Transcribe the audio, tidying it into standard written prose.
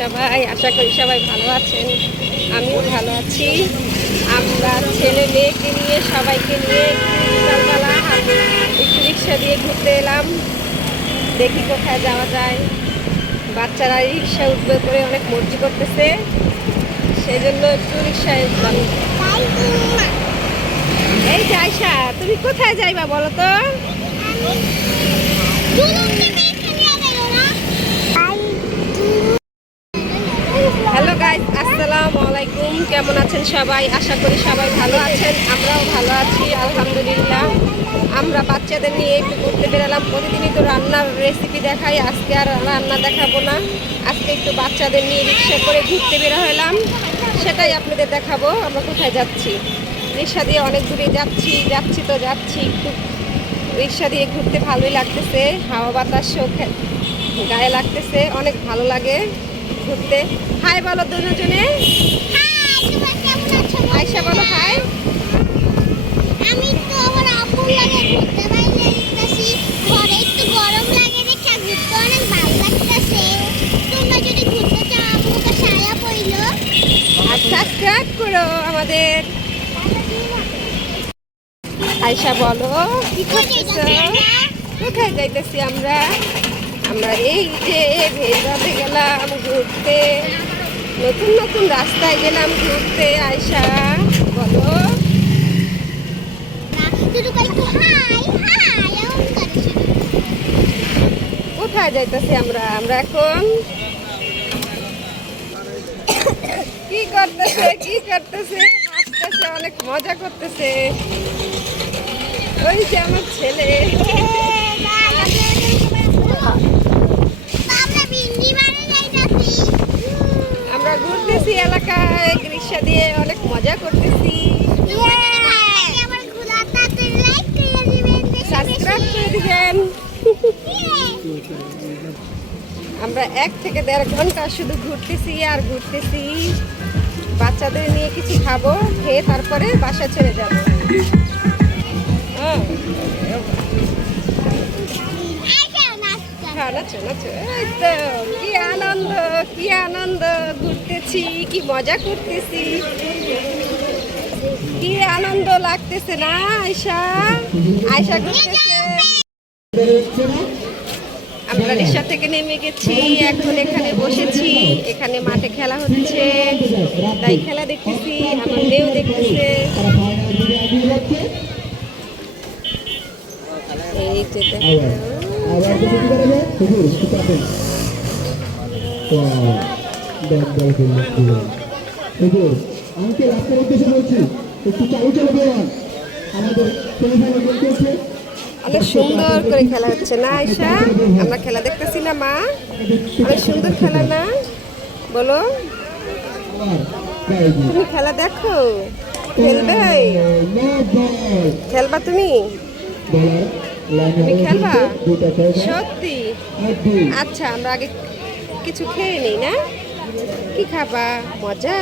সবাই? আশা করি সবাই ভালো আছেন, আমিও ভালো আছি। আমরা ছেলে মেয়েকে নিয়ে সবাইকে নিয়ে বিকালবেলা একটু রিক্সা দিয়ে ঘুরতে এলাম। দেখি কোথায় যাওয়া যায়। বাচ্চারা রিক্সা উঠবে করে অনেক মর্জি করতেছে, সেই জন্য একটু রিক্সায় উঠলাম। এই যে আয়শা, তুমি কোথায় যাইবা বলো তো? হ্যালো গাইস, আসসালামু আলাইকুম। কেমন আছেন সবাই? আশা করি সবাই ভালো আছেন, আমরাও ভালো আছি আলহামদুলিল্লাহ। আমরা বাচ্চাদের নিয়ে একটু ঘুরতে বেরোলাম। প্রতিদিনই তো রান্নার রেসিপি দেখাই, আজকে আর রান্না দেখাবো না। আজকে একটু বাচ্চাদের নিয়ে রিক্সা করে ঘুরতে বেরো হলাম, সেটাই আপনাদের দেখাবো। আমরা কোথায় যাচ্ছি, রিক্সা দিয়ে অনেক দূরে যাচ্ছি একটু রিক্সা দিয়ে ঘুরতে ভালোই লাগতেছে, হাওয়া বাতাসও গায়ে লাগতেছে, অনেক ভালো লাগে ঘুরতে। হাই বলো দুজনে। আয়শা বলো হাই। আমি তো আমার আম্মুর লাগে ঘুরতে বাইরে যাইতাছি, ঘরে একটু গরম লাগে দেখে ঘুরতে অনেক ভালো লাগতেছে। তোমরা যদি ঘুরতে চাও আম্মুকে সায়া কইলো আর সাবস্ক্রাইব করো আমাদের। আয়শা বলো কি করতেছো? কোথায় যাইতেছি আমরা? আমরা এই যে ভেজাতে গেলাম ঘুরতে, নতুন নতুন রাস্তায় গেলাম ঘুরতে। আয়শা বলো। শুধু কই তো হাই হাই এমন করিস। কোথায় যাইতেছি আমরা? আমরা এখন কি করতেছে হাসতেছে, অনেক মজা করতেছে। ওই যে আমার ছেলে। আমরা ঘুরতেছি এলাকায় রিক্সা দিয়ে, অনেক মজা করতেছি। সাবস্ক্রাইব করে দিবেন। আমরা 1 থেকে 1.5 ঘন্টা শুধু ঘুরতেছি আর ঘুরতেছি। বাচ্চাদের নিয়ে কিছু খাবো, খেয়ে তারপরে বাসা ছেড়ে যাব। নাচো নাচো, এই তো কি আনন্দ ঘুরতেছি, কি মজা করতেছি, কি আনন্দ লাগতেছে না আয়শা ঘুরতেছে। আমরা রিক্সা থেকে নেমে গেছি, এখন এখানে বসেছি। এখানে মাঠে খেলা হচ্ছে, তাই খেলা দেখতেছি। আমার মেয়েও দেখতেছে। এই যে অনেক সুন্দর করে খেলা হচ্ছে না আয়শা? আমরা খেলা দেখতেছি না মা? অনেক সুন্দর খেলা না? বলো, তুমি খেলা দেখো? খেলবা তুমি খেলবা সত্যি? আচ্ছা, আমরা আগে কিছু খেয়ে নেই না? কি খাবা? মজা।